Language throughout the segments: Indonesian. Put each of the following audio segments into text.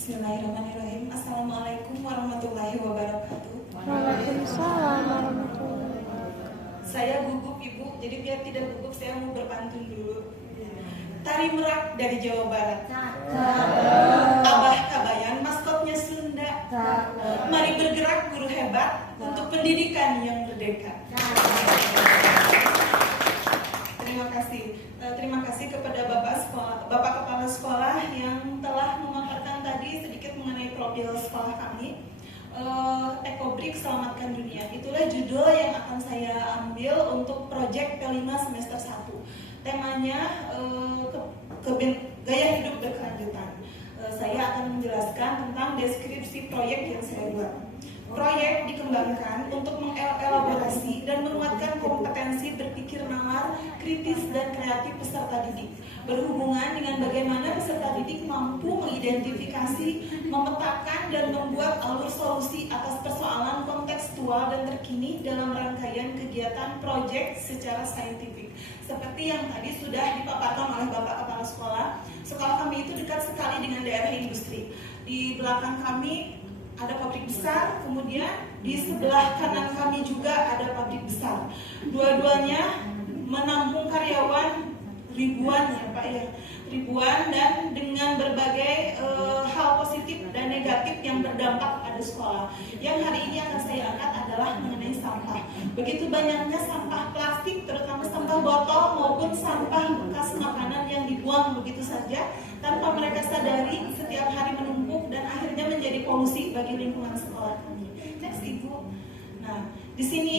Bismillahirrahmanirrahim. Assalamualaikum warahmatullahi wabarakatuh. Waalaikumsalam warahmatullahi wabarakatuh. Saya gugup Ibu, jadi biar tidak gugup saya mau berpantun dulu. Tari Merak dari Jawa Barat. Abah Kabayan maskotnya Sunda. Mari bergerak guru hebat untuk pendidikan yang merdeka. Terima kasih kepada Bapak Kepala Sekolah yang telah memaparkan tadi sedikit mengenai profil sekolah kami. Ekobrik Selamatkan Dunia. Itulah judul yang akan saya ambil untuk proyek P5 semester 1. Temanya gaya hidup berkelanjutan. Saya akan menjelaskan tentang deskripsi proyek yang saya buat. Proyek dikembangkan untuk mengelaborasi dan menguatkan kompetensi berpikir nalar, kritis, dan kreatif peserta didik. Berhubungan dengan bagaimana peserta didik mampu mengidentifikasi, memetakan, dan membuat alur solusi atas persoalan kontekstual dan terkini dalam rangkaian kegiatan proyek secara saintifik. Seperti yang tadi sudah dipaparkan oleh Bapak Kepala Sekolah, sekolah kami itu dekat sekali dengan daerah industri. Di belakang kami ada pabrik besar, kemudian di sebelah kanan kami juga ada pabrik besar. Dua-duanya menampung karyawan ribuan ya Pak ya, ribuan, dan dengan berbagai hal positif dan negatif yang berdampak pada sekolah. Yang hari ini akan saya angkat adalah mengenai sampah. Begitu banyaknya sampah plastik, terutama sampah botol maupun sampah bekas makanan yang dibuang begitu saja tanpa mereka sadari, setiap hari menumpuk dan akhirnya menjadi polusi bagi lingkungan sekolah kami. Next Ibu. Nah, di sini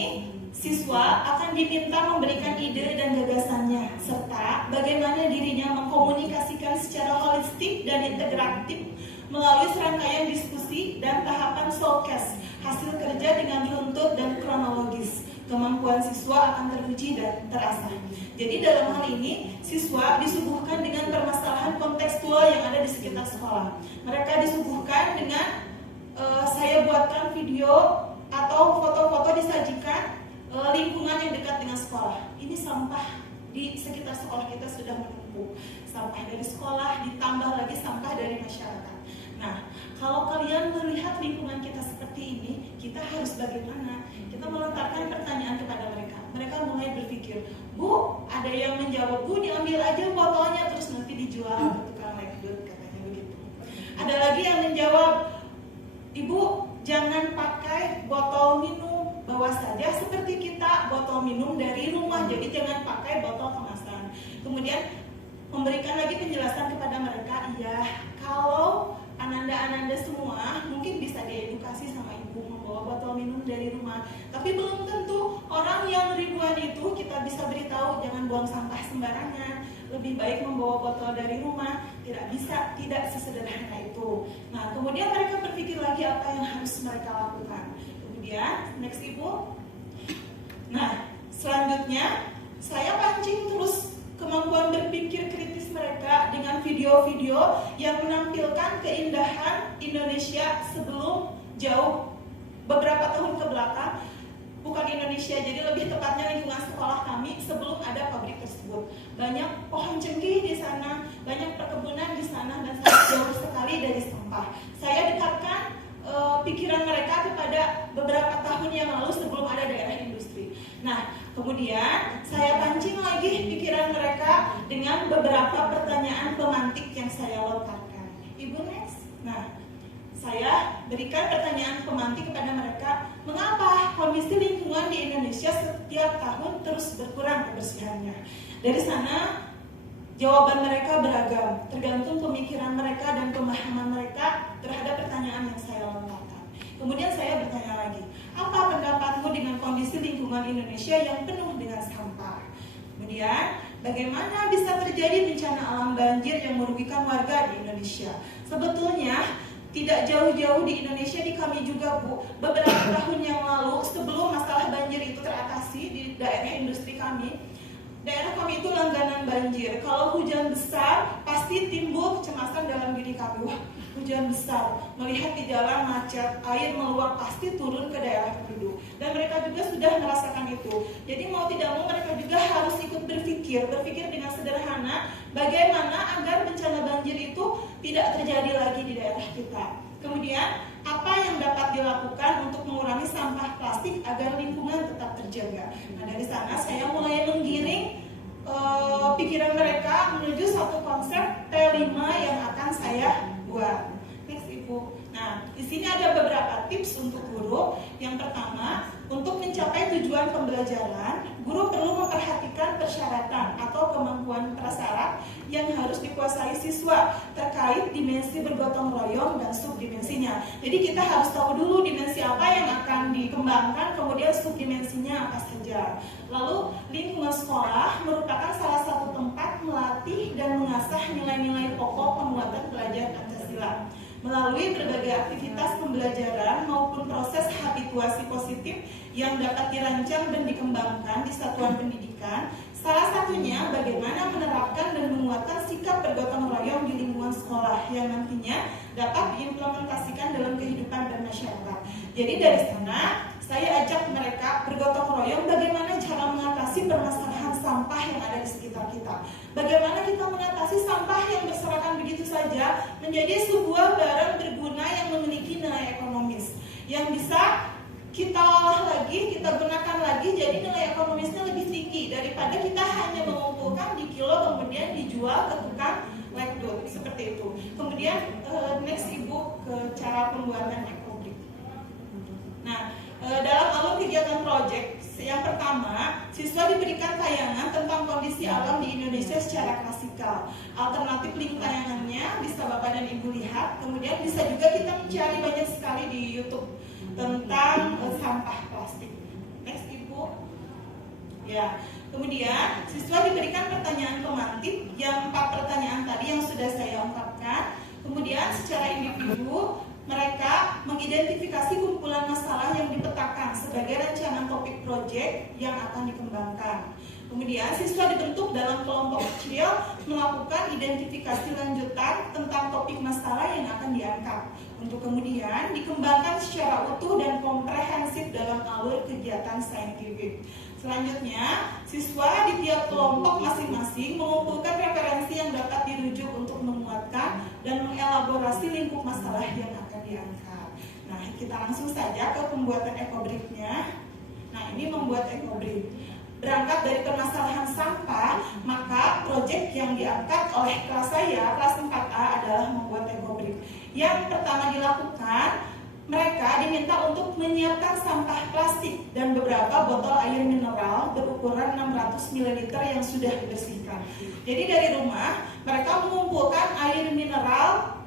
siswa akan diminta memberikan ide dan gagasannya, serta bagaimana dirinya mengkomunikasikan secara holistik dan integratif melalui serangkaian diskusi dan tahapan showcase hasil kerja dengan runtut dan kronologis. Kemampuan siswa akan teruji dan terasah. Jadi dalam hal ini, siswa disuguhkan dengan permasalahan kontekstual yang ada di sekitar sekolah. Mereka disuguhkan dengan saya buatkan video atau foto-foto disajikan lingkungan yang dekat dengan sekolah. Ini sampah di sekitar sekolah kita sudah menumpuk. Sampah dari sekolah ditambah lagi sampah dari masyarakat. Nah, kalau kalian melihat lingkungan kita seperti ini, kita harus bagaimana? Kita melontarkan pertanyaan kepada mereka. Mereka mulai berpikir, Bu, ada yang menjawab, Bu, diambil aja botolnya terus nanti dijual ke tukang lekbut, katanya begitu. Ada lagi yang menjawab, Ibu, jangan pakai botol minum, bawa saja seperti kita botol minum dari rumah, jadi jangan pakai botol kemasan. Kemudian memberikan lagi penjelasan kepada mereka, iya, kalau ananda-ananda semua mungkin bisa diedukasi sama ibu membawa botol minum dari rumah, tapi belum tentu orang yang ribuan itu kita bisa beritahu jangan buang sampah sembarangan, lebih baik membawa botol dari rumah. Tidak bisa, tidak sesederhana itu. Nah, kemudian mereka berpikir lagi apa yang harus mereka lakukan. Kemudian next Ibu. Nah, selanjutnya saya pancing terus kemampuan berpikir kritis mereka dengan video-video yang menampilkan keindahan Indonesia sebelum jauh beberapa tahun ke belakang. Bukan Indonesia, jadi lebih tepatnya lingkungan sekolah kami sebelum ada pabrik tersebut. Banyak pohon cengkeh di sana, banyak perkebunan di sana, dan sangat jauh sekali dari sampah. Saya dekatkan pikiran mereka kepada beberapa tahun yang lalu sebelum ada daerah industri. Nah, kemudian saya pancing lagi pikiran mereka dengan beberapa pertanyaan pemantik yang saya lontarkan. Ibu next. Nah, saya berikan pertanyaan pemantik kepada mereka, mengapa kondisi lingkungan di Indonesia setiap tahun terus berkurang kebersihannya? Dari sana jawaban mereka beragam, tergantung pemikiran mereka dan pemahaman mereka terhadap pertanyaan yang saya lontarkan. Kemudian saya bertanya lagi, apa pendapatmu dengan kondisi lingkungan Indonesia yang penuh dengan sampah? Kemudian, bagaimana bisa terjadi bencana alam banjir yang merugikan warga di Indonesia? Sebetulnya tidak jauh-jauh di Indonesia, di kami juga Bu, beberapa tahun yang lalu sebelum masalah banjir itu teratasi di daerah industri kami, daerah kami itu langganan banjir. Kalau hujan besar pasti timbul kecemasan dalam diri kami. Wah, hujan besar, melihat di jalan macet, air meluap, pasti turun ke daerah penduduk. Dan mereka juga sudah merasakan itu. Jadi mau tidak mau mereka juga harus ikut berpikir berpikir dengan sederhana bagaimana agar bencana banjir itu tidak terjadi lagi di daerah kita. Kemudian apa yang dapat dilakukan untuk mengurangi sampah plastik agar lingkungan tetap terjaga. Nah, dari sana saya mulai menggiring pikiran mereka menuju satu konsep T5 yang akan saya buat. Next Ibu. Nah, di sini ada beberapa tips untuk guru. Yang pertama, untuk mencapai tujuan pembelajaran, guru perlu memperhatikan persyaratan atau kemampuan prasyarat yang harus dikuasai siswa terkait dimensi bergotong royong dan subdimensinya. Jadi kita harus tahu dulu dimensi apa yang akan dikembangkan, kemudian subdimensinya apa saja. Lalu lingkungan sekolah merupakan salah satu tempat melatih dan mengasah nilai-nilai pokok penguatan pelajaran Pancasila. Melalui berbagai aktivitas pembelajaran maupun proses habituasi positif yang dapat dirancang dan dikembangkan di satuan pendidikan, salah satunya bagaimana menerapkan dan menguatkan sikap bergotong royong di lingkungan sekolah yang nantinya dapat diimplementasikan dalam kehidupan bermasyarakat. Jadi dari sana saya ajak mereka bergotong royong bagaimana cara mengatasi permasalahan sampah yang ada di sekitar kita. Bagaimana kita mengatasi sampah yang berserakan begitu saja menjadi sebuah barang berguna yang memiliki nilai ekonomis yang bisa kita olah lagi, kita gunakan lagi, jadi nilai ekonomisnya lebih tinggi daripada kita hanya mengumpulkan di kilo kemudian dijual ke tukang lekdut seperti itu. Kemudian next Ibu ke cara pembuatan ekobrik. Nah, dalam alur kegiatan proyek yang pertama, siswa diberikan tayangan tentang kondisi alam di Indonesia secara klasikal. Alternatif link tayangannya bisa Bapak dan Ibu lihat. Kemudian bisa juga kita mencari banyak sekali di YouTube tentang sampah plastik. Next Ibu. Ya. Kemudian siswa diberikan pertanyaan pemantik yang 4 pertanyaan tadi yang sudah saya ungkapkan. Kemudian secara individu mereka mengidentifikasi kumpulan masalah yang dipetakan sebagai rancangan topik proyek yang akan dikembangkan. Kemudian siswa dibentuk dalam kelompok kecil melakukan identifikasi lanjutan tentang topik masalah yang akan diangkat untuk kemudian dikembangkan secara utuh dan komprehensif dalam alur kegiatan saintifik. Selanjutnya, siswa di tiap kelompok masing-masing mengumpulkan referensi yang dapat dirujuk untuk menguatkan dan mengelaborasi lingkup masalah yang akan diangkat. Nah, kita langsung saja ke pembuatan ekobriknya. Nah, ini membuat ekobrik. Berangkat dari permasalahan sampah, maka proyek yang diangkat oleh kelas saya, kelas 4A adalah membuat ekobrik. Yang pertama dilakukan, mereka diminta untuk menyiapkan sampah plastik dan beberapa botol air mineral berukuran 600 ml yang sudah dibersihkan. Jadi dari rumah, mereka mengumpulkan air mineral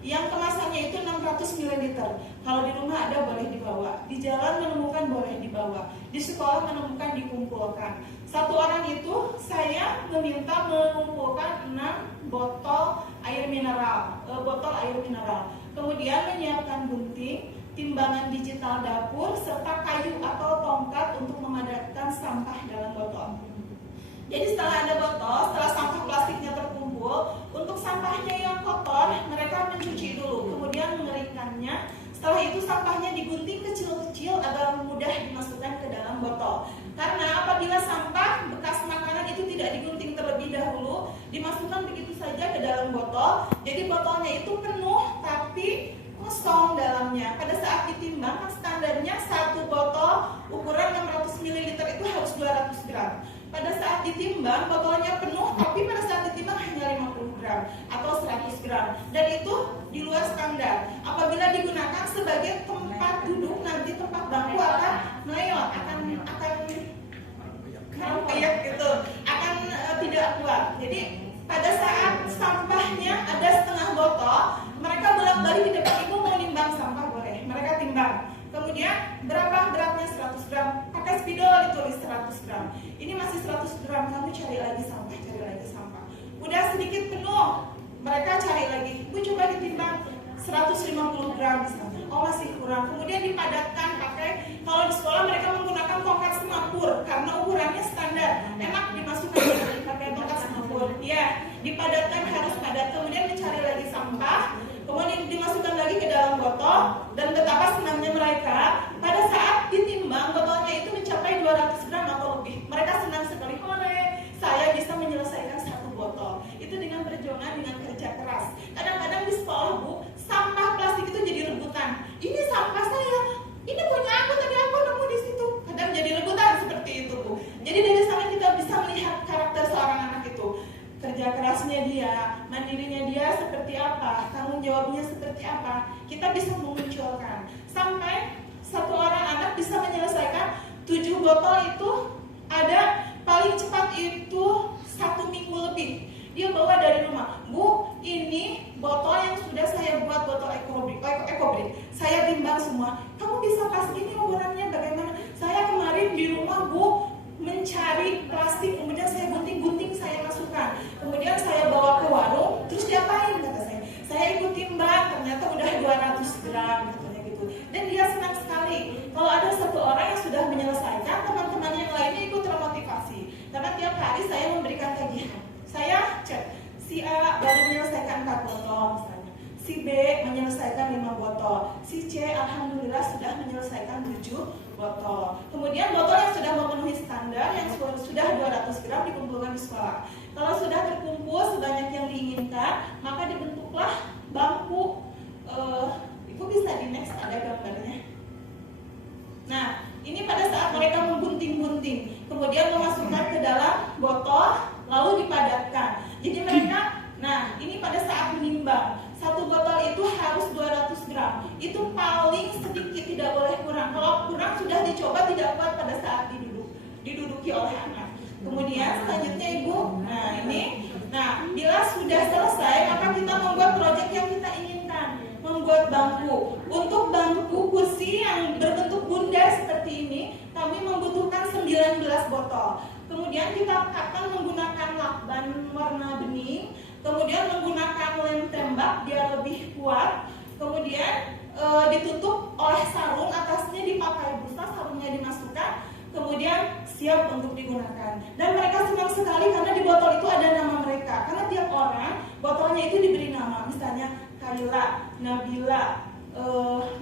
yang kemasannya itu 600 ml. Kalau di rumah ada boleh dibawa, di jalan menemukan boleh dibawa, di sekolah menemukan dikumpulkan. Satu orang itu saya meminta mengumpulkan 6 botol air mineral, Kemudian menyiapkan gunting, timbangan digital dapur, serta kayu atau tongkat untuk memadatkan sampah dalam botol. Jadi setelah ada botol, setelah sampah plastiknya terkumpul, untuk sampahnya yang kotor, mereka mencuci dulu, kemudian mengeringkannya. Setelah itu sampahnya digunting kecil-kecil agar mudah dimasukkan ke dalam botol. Karena apabila sampah bekas makanan itu tidak digunting terlebih dahulu, dimasukkan begitu saja ke dalam botol, jadi botolnya itu penuh tapi kosong dalamnya. Pada saat ditimbang, kan standarnya satu botol ukuran 600 ml itu harus 200 gram. Pada saat ditimbang, botolnya penuh, tapi pada saat ditimbang hanya 50 gram atau 100 gram. Dan itu di luar standar. Apabila digunakan sebagai tempat duduk, nanti tempat bangku akan melewat, akan merempeyek gitu, akan tidak kuat. Jadi pada saat sampahnya ada setengah botol, mereka bolak-balik di depan ibu mau nimbang sampah boleh, mereka timbang. Kemudian berapa beratnya 100 gram, pakai spidol ditulis 100 gram. Ini masih 100 gram, kamu cari lagi sampah. Udah sedikit penuh, mereka cari lagi. Bu coba ditimbang 150 gram misalnya. Oh masih kurang. Kemudian dipadatkan pakai, kalau di sekolah mereka menggunakan tongkat semapur karena ukurannya standar. Enak dimasukkan pakai tongkat semapur. Ya, dipadatkan harus padat. Kemudian mencari lagi sampah. Kemudian dimasukkan lagi ke dalam botol, dan betapa senangnya mereka pada saat ditimbang botolnya itu mencapai 200 gram atau lebih. Mereka senang sekali, saya bisa kerja kerasnya dia, mandirinya dia seperti apa, tanggung jawabnya seperti apa, kita bisa memunculkan. Sampai satu orang anak bisa menyelesaikan 7 botol itu ada paling cepat itu 1 minggu lebih. Dia bawa dari rumah, Bu, ini botol yang sudah saya buat, botol ekobrik. Saya timbang semua. Kamu bisa kasih ini ukurannya bagaimana? Saya kemarin di rumah, Bu, mencari plastik, kemudian saya gunting-gunting, saya masukkan. Kemudian saya bawa ke warung, terus diapain kata saya? Saya ikut timbang, ternyata udah 200 gram katanya gitu. Dan dia senang sekali. Kalau ada satu orang yang sudah menyelesaikan, teman-teman yang lainnya ikut termotivasi. Karena tiap hari saya memberikan tagihan. Saya cek, si A baru menyelesaikan 4 botol misalnya, si B menyelesaikan 5 botol, si C alhamdulillah sudah menyelesaikan 7 botol. Kemudian botol yang sudah memenuhi standar, yang sudah 200 gram dikumpulkan di sekolah. Kalau sudah terkumpul sebanyak yang diinginkan, maka dibentuklah bangku. Ibu bisa di next, ada gambarnya. Nah, ini pada saat mereka membunting-bunting, kemudian memasukkan ke dalam botol, lalu dipadatkan. Jadi mereka, nah ini pada saat menimbang, 1 botol itu harus 200 gram. Itu paling sedikit, tidak boleh kurang. Kalau kurang sudah dicoba tidak kuat pada saat diduduki oleh anak. Kemudian selanjutnya Ibu, nah ini, nah bila sudah selesai maka kita membuat proyek yang kita inginkan. Membuat bangku. Untuk bangku kursi yang berbentuk bundar seperti ini, kami membutuhkan 19 botol. Kemudian kita akan menggunakan lakban warna bening, kemudian menggunakan lem tembak biar lebih kuat, kemudian ditutup oleh sarung, atasnya dipakai busa, sarungnya dimasukkan, kemudian siap untuk digunakan. Dan mereka senang sekali karena di botol itu ada nama mereka. Karena tiap orang botolnya itu diberi nama, misalnya Kaila, Nabila,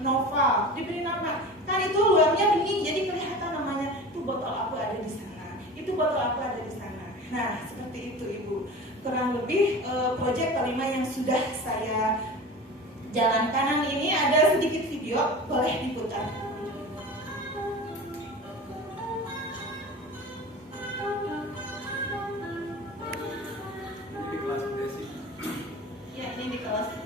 Nova, diberi nama. Kan itu luarnya bening, jadi kelihatan namanya. Itu botol aku ada di sana. Itu botol aku ada di sana. Nah, seperti itu Ibu. Kurang lebih proyek kelima yang sudah saya jalankan. Ini ada sedikit video, boleh diputar. Ya, ini di kelas.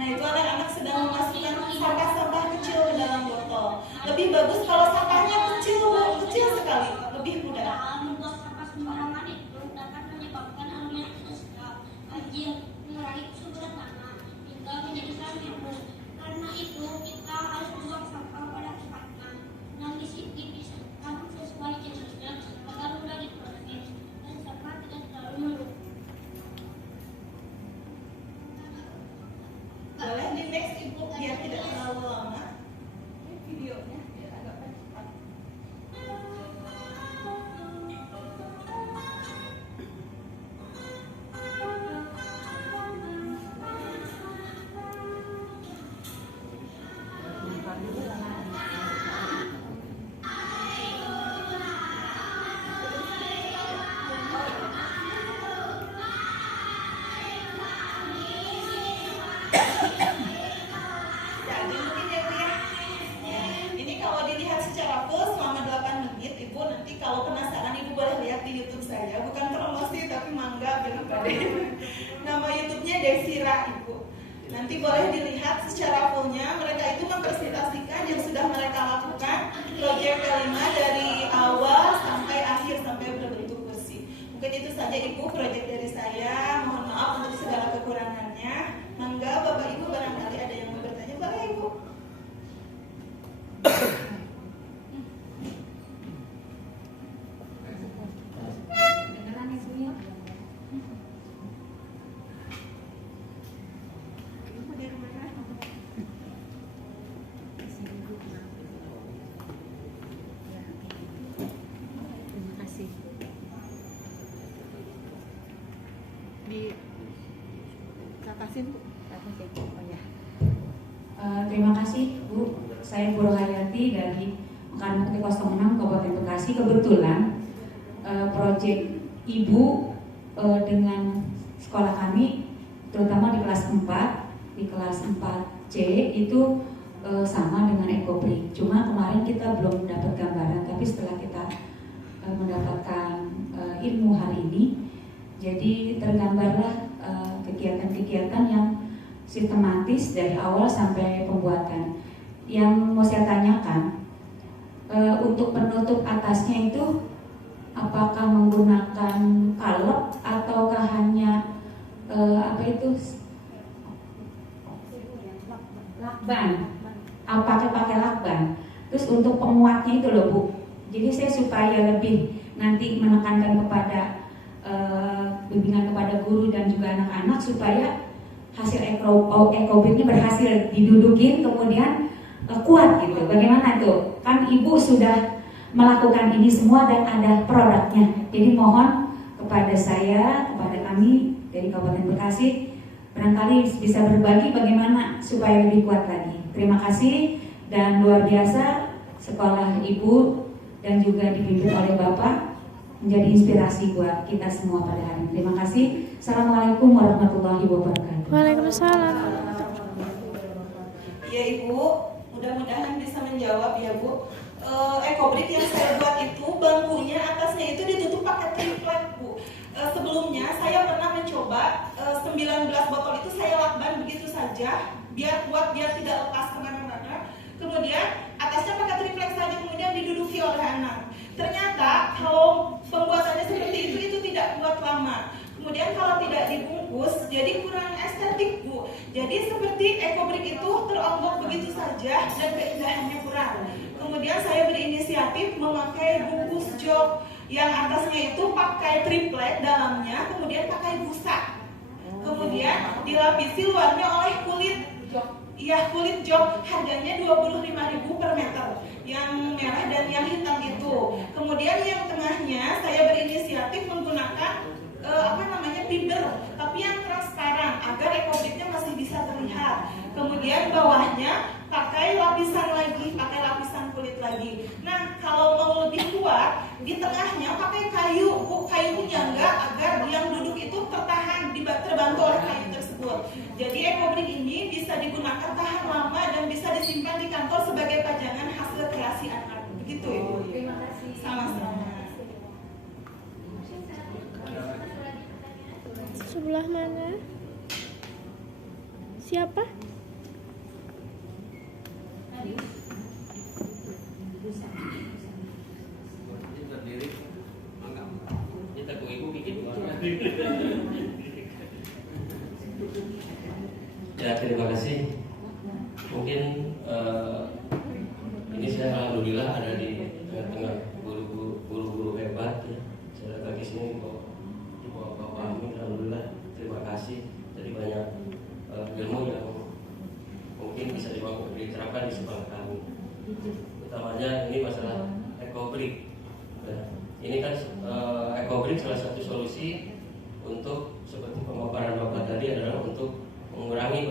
Nah, itu anak-anak sedang memasukkan sampah-sampah kecil ke dalam botol. Lebih bagus kalau sampahnya kecil, Bu, kecil sekali, lebih mudah. Membuang sampah sembarangan itu dapat menyebabkan alamnya tersedot, banjir, mengurangi kesuburan tanah, hingga menjadikan embun. Karena itu kita harus membuang sampah pada tempatnya. Yang di sini bisa namun sesuai jenisnya agar mudah diproses dan sampah tidak terlalu menumpuk. Boleh di next Ibu biar tidak terlalu lama. Ini videonya biar agak cepat. Jadi mungkin ya Bu ya. Ini kalau dilihat secara full selama 8 menit, Ibu nanti kalau penasaran Ibu boleh lihat di YouTube saya. Bukan promosi tapi mangga bener Pade. Nama YouTube-nya Desira Ibu. Nanti boleh dilihat secara fullnya. Mereka itu mempresentasikan yang sudah mereka lakukan proyek kelima dari awal sampai akhir sampai berbentuk kursi. Mungkin itu saja Ibu proyek dari saya. Mohon maaf untuk segala kekurangannya. Mangga Bapak Ibu barangkali ada yang mau bertanya, boleh Ibu. Saya Pura Hayati dari Mekaran Mukti 06 Kabupaten Bekasi. Kebetulan proyek ibu dengan sekolah kami, terutama di kelas 4, di kelas 4C itu sama dengan Ekobrik. Cuma kemarin kita belum dapat gambaran, tapi setelah kita mendapatkan ilmu hari ini, jadi tergambarlah kegiatan-kegiatan yang sistematis dari awal sampai pembuatan. Yang mau saya tanyakan, untuk penutup atasnya itu apakah menggunakan kalep ataukah hanya lakban? Apakah pakai lakban? Terus untuk penguatnya itu loh Bu. Jadi saya supaya lebih nanti menekankan kepada bimbingan kepada guru dan juga anak-anak supaya hasil ekobriknya berhasil didudukin kemudian kuat gitu. Bagaimana tuh? Kan Ibu sudah melakukan ini semua dan ada produknya. Jadi mohon kepada saya, kepada kami dari Kabupaten Bekasi, barangkali bisa berbagi bagaimana supaya lebih kuat lagi. Terima kasih dan luar biasa sekolah Ibu dan juga dipimpin oleh Bapak menjadi inspirasi buat kita semua pada hari ini. Terima kasih. Assalamualaikum warahmatullahi wabarakatuh. Waalaikumsalam. Ya Ibu, mudah-mudahan bisa menjawab ya Bu. Ekobrik yang saya buat itu bangkunya atasnya itu ditutup pakai triplek Bu. Sebelumnya saya pernah mencoba 19 botol itu saya lakban begitu saja biar kuat, biar tidak lepas kemana-mana. Kemudian atasnya pakai triplek saja, kemudian diduduki oleh anak. Ternyata kalau pembuatannya seperti itu tidak kuat lama. Kemudian kalau tidak dibungkus jadi kurang estetik Bu. Jadi seperti ekobrik itu teronggok begitu saja dan keindahannya kurang. Kemudian saya berinisiatif memakai bungkus jok yang atasnya itu pakai triplek, dalamnya kemudian pakai busa. Kemudian dilapisi luarnya oleh kulit jok. Iya, kulit jok, harganya 25.000 per meter. Yang merah dan yang hitam itu. Kemudian yang tengahnya saya berinisiatif menggunakan fiber, tapi yang transparan agar ekobriknya masih bisa terlihat. Kemudian bawahnya pakai lapisan kulit lagi. Nah, kalau mau lebih kuat, di tengahnya pakai kayu penyangga agar yang duduk itu terbantu oleh kayu tersebut. Jadi ekobrik ini bisa digunakan tahan lama dan bisa disimpan di kantor sebagai pajangan hasil kreasi anak. Begitu Ibu. Terima kasih. Sama-sama. Sebelah mana? Siapa? Ya, terima kasih. Mungkin ini saya alhamdulillah ada di tengah-tengah guru-guru hebat ya. Saya datang ke sini di bawah Bapak Amin, alhamdulillah. Terima kasih. Jadi banyak ilmu yang mungkin bisa diterapkan di sekolah kami. Utamanya ini masalah ekobrik. Ini kan ekobrik salah satu solusi untuk seperti pemaparan Bapak tadi adalah untuk mengurangi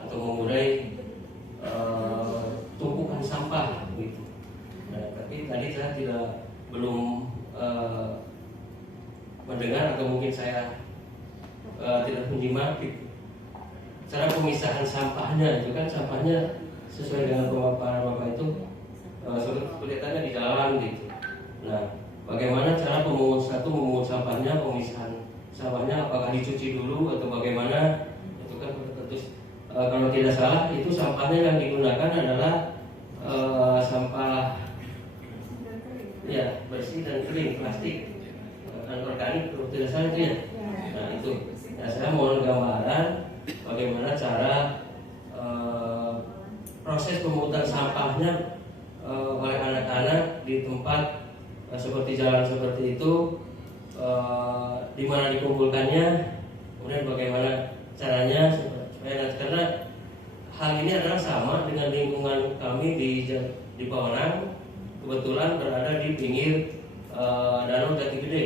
atau mengurai tumpukan sampah gitu. Nah, tapi tadi saya belum mendengar atau mungkin saya tidak menyimak gitu. Cara pemisahan sampahnya itu kan sampahnya sesuai dengan pemaparan Bapak itu kelihatannya di jalan gitu. Nah, bagaimana cara pemungut sampahnya, pemisahan sampahnya, apakah dicuci dulu atau bagaimana? Itu kan terus kalau tidak salah itu sampahnya yang digunakan adalah sampah ya bersih dan kering, plastik, anorganik, kalau tidak salah itu ya. Nah itu, nah, saya mohon gambaran bagaimana cara proses pemungutan sampahnya oleh anak-anak di tempat seperti jalan seperti itu, di mana dikumpulkannya, kemudian bagaimana caranya supaya, karena hal ini adalah sama dengan lingkungan kami di Pawanang, kebetulan berada di pinggir Danau Jati Gede,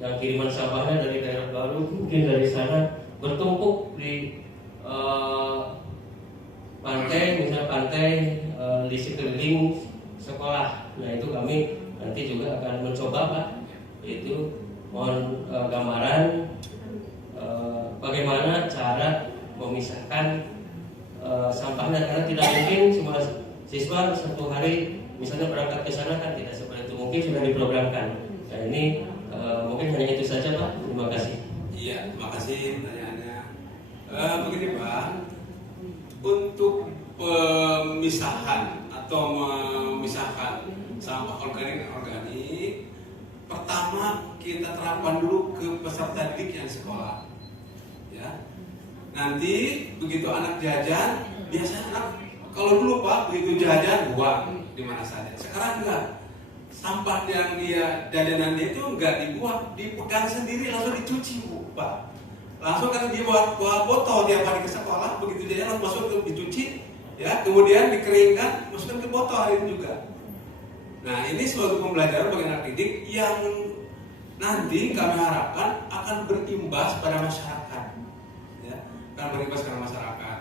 yang kiriman sampahnya dari daerah baru mungkin dari sana bertumpuk di pantai, misalnya pantai di sekeliling sekolah. Nah itu kami nanti juga akan mencoba Pak, yaitu mohon gambaran bagaimana cara memisahkan sampahnya, karena tidak mungkin semua siswa satu hari misalnya berangkat ke sana kan tidak seperti itu, mungkin sudah diprogramkan. Nah ini mungkin hanya itu saja Pak, terima kasih. Iya, terima kasih pertanyaannya. Begini Pak, untuk pemisahan atau memisahkan sampah organik dan organik, pertama kita terapkan dulu ke peserta didik yang sekolah. Ya, nanti begitu anak jajan, biasanya anak kalau dulu Pak begitu jajan buang di mana saja. Sekarang enggak. Sampah yang dia jajanan dia itu enggak dibuang, dipegang sendiri langsung dicuci Pak. Langsung karena dia bawa botol tiap hari ke sekolah, begitu dia langsung masuk ke dicuci, ya, kemudian dikeringkan, masukkan ke botol hari ini juga. Nah ini suatu pembelajaran bagi anak didik yang nanti kami harapkan akan berimbas pada masyarakat, ya, akan berimbas pada masyarakat.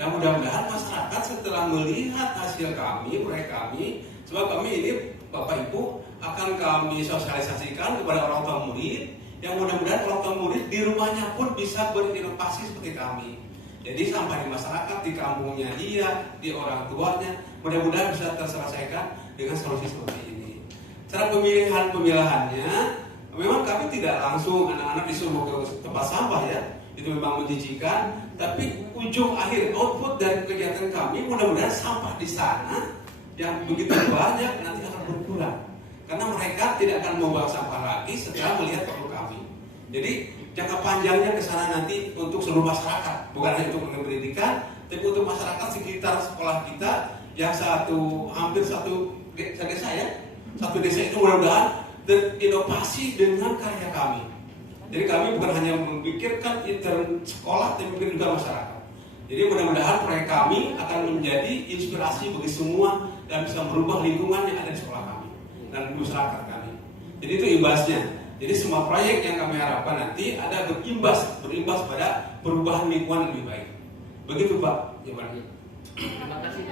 Dan mudah-mudahan masyarakat setelah melihat hasil kami, proyek kami, sebab kami ini Bapak Ibu akan kami sosialisasikan kepada orang tua murid, yang mudah-mudahan orang tua murid di rumahnya pun bisa berinovasi seperti kami. Jadi sampah di masyarakat, di kampungnya dia, di orang tuanya, mudah-mudahan bisa terselesaikan dengan solusi seperti ini. Cara pemilahannya, memang kami tidak langsung anak-anak disuruh ke tempat sampah ya, itu memang menjijikan. Tapi ujung akhir output dari kegiatan kami, mudah-mudahan sampah di sana yang begitu banyak nanti akan berkurang, karena mereka tidak akan membawa sampah lagi setelah melihat perlu kami. Jadi jangka panjangnya ke sana nanti untuk seluruh masyarakat, bukan hanya untuk pendidikan, tapi untuk masyarakat sekitar sekolah kita yang hampir satu desa ya, satu desa itu mudah-mudahan terinovasi dengan karya kami. Jadi kami bukan hanya memikirkan intern sekolah, tapi memikirkan juga masyarakat. Jadi mudah-mudahan proyek kami akan menjadi inspirasi bagi semua dan bisa merubah lingkungan yang ada di sekolah kami dan masyarakat kami. Jadi itu imbasnya. Jadi semua proyek yang kami harapkan nanti ada berimbas pada perubahan lingkungan yang lebih baik. Begitu Pak jawabannya. Terima kasih.